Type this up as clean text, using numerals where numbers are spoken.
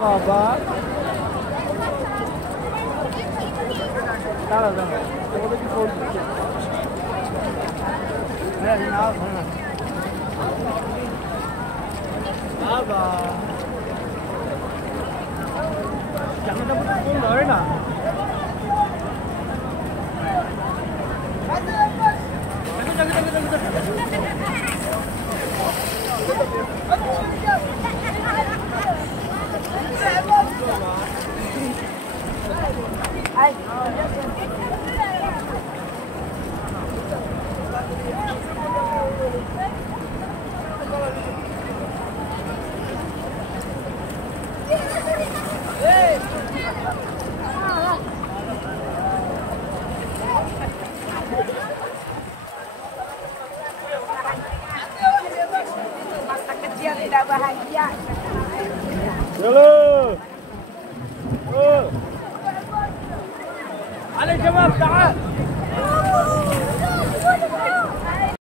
Baba. Cara, não. Eu vou ter que pôr. Não. Baba. Jangan dapat pun lah, na. Masa kecil tidak bahagia. Halo. Oh. علي شباب تعال.